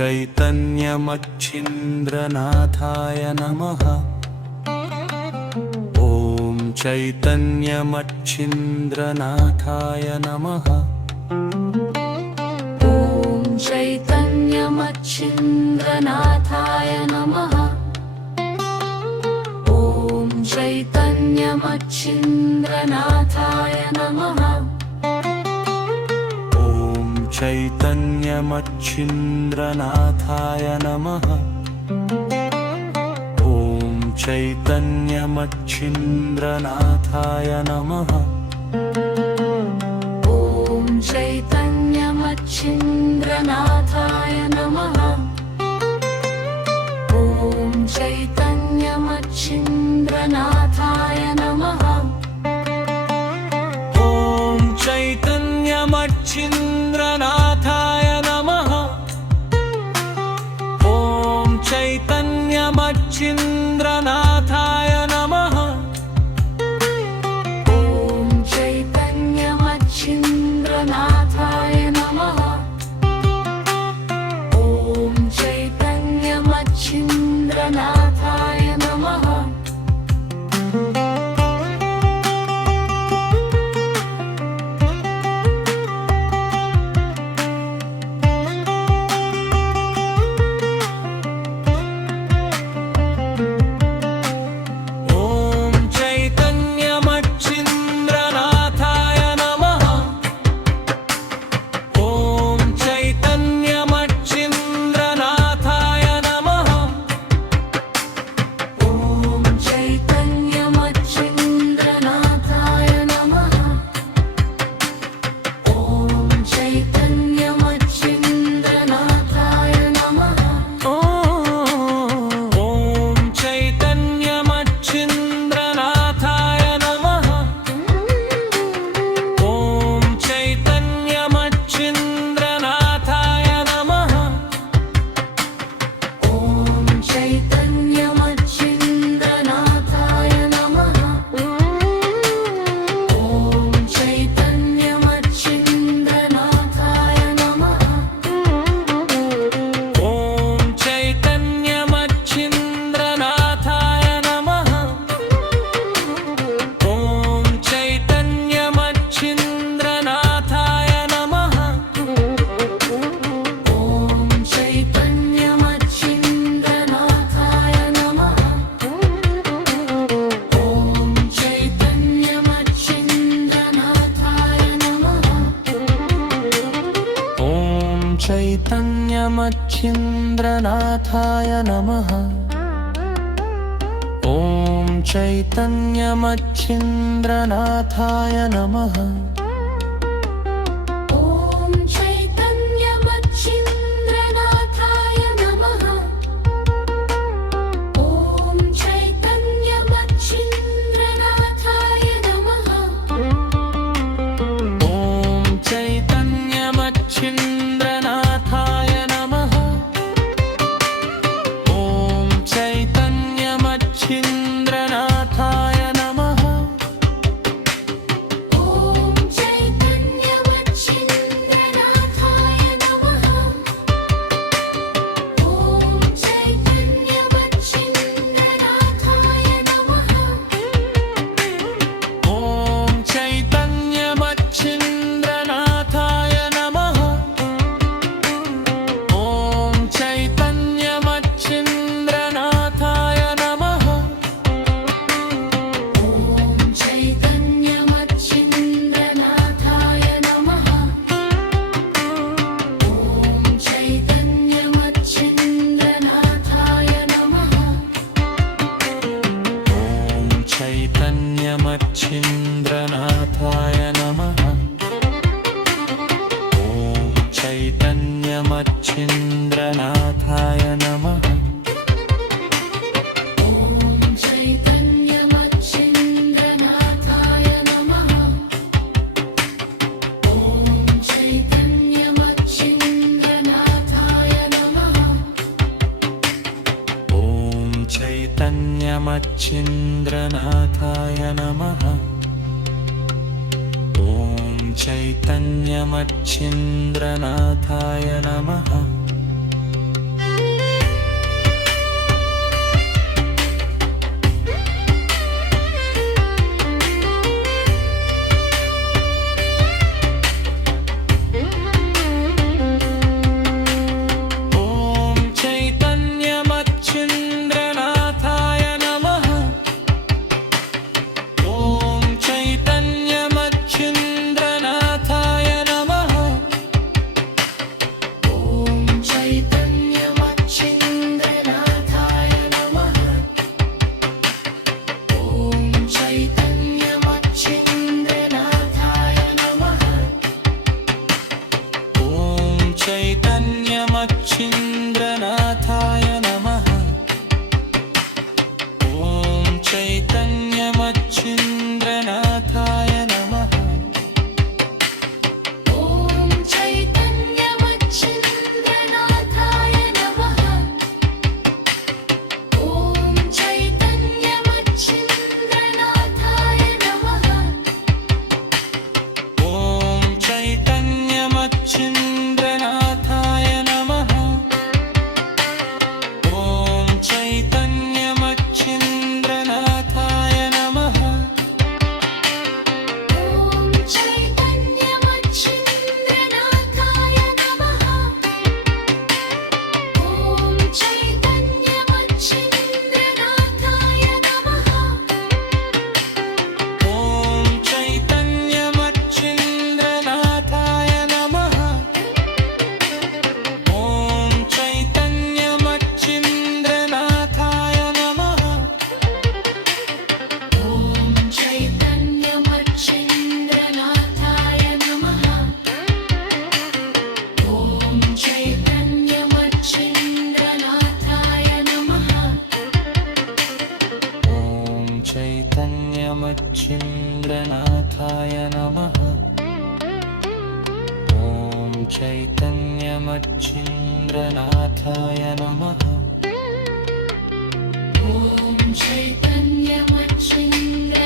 चैतन्यमच्छिन्द्रनाथाय नमः। ॐ चैतन्यमच्छिन्द्रनाथाय नमः। ॐ चैतन्यमच्छिन्द्रनाथाय नमः। ॐ चैतन्यमच्छिन्द्रनाथाय नमः। ॐ चैतन्यमच्छिन्द्रनाथाय नमः। ॐ चैतन्यमच्छिन्द्रनाथाय नमः। ॐ चैतन्यमच्छिन्द्रनाथाय नमः। ॐ चैतन्यमच्छिन्द्रनाथाय नमः। ॐ चैतन्यमच्छिन्द्रनाथाय नमः। ॐ चैतन्यमच्छिन्द्रनाथाय नमः। ॐ चैतन्यमच्छिन्द्रनाथाय नमः। ॐ चैतन्यमच्छिन्द्रनाथाय नमः। चैतन्यमच्छिन्द्रनाथाय नमः। ॐ चैतन्यमच्छिन्द्रनाथाय नमः। ॐ चैतन्यमच्छिन्द्रनाथाय नमः। ॐ चैतन्यमच्छिन्द्रनाथाय नमः। ॐ चैतन्यमच्छिन्द्रनाथाय नमः। ॐ चैतन्यमच्छिन्द्रनाथाय नमः। ॐ चैतन्यमच्छिन्द्रनाथाय नमः। ॐ चैतन्यमच्छिन्द्रनाथाय नमः। ॐ चैतन्यमच्छिन्द्रनाथाय नमः। ॐ चैतन्यमच्छिन्द्रनाथाय नमः। ॐ चैतन्यमच्छिन्द्रनाथाय नमः। ॐ चैतन्यमच्छिन्द्रनाथाय नमः। ॐ चैतन्यमच्छिन्द्रनाथाय नमः। ॐ चैतन्यमच्छिन्द्रनाथाय नमः। ॐ चैतन्यमच्छिन्द्रनाथाय नमः। ॐ चैतन्यमच्छिन्द्रनाथाय नमः। ॐ चैतन्यमच्छिन्द्रनाथाय नमः। ॐ चैतन्यमच्छिन्द्रनाथाय नमः। नमः ॐ चैतन्यमच्छिन्द्रनाथाय नमः ॐ चैतन्यमच्छिन्द्रनाथाय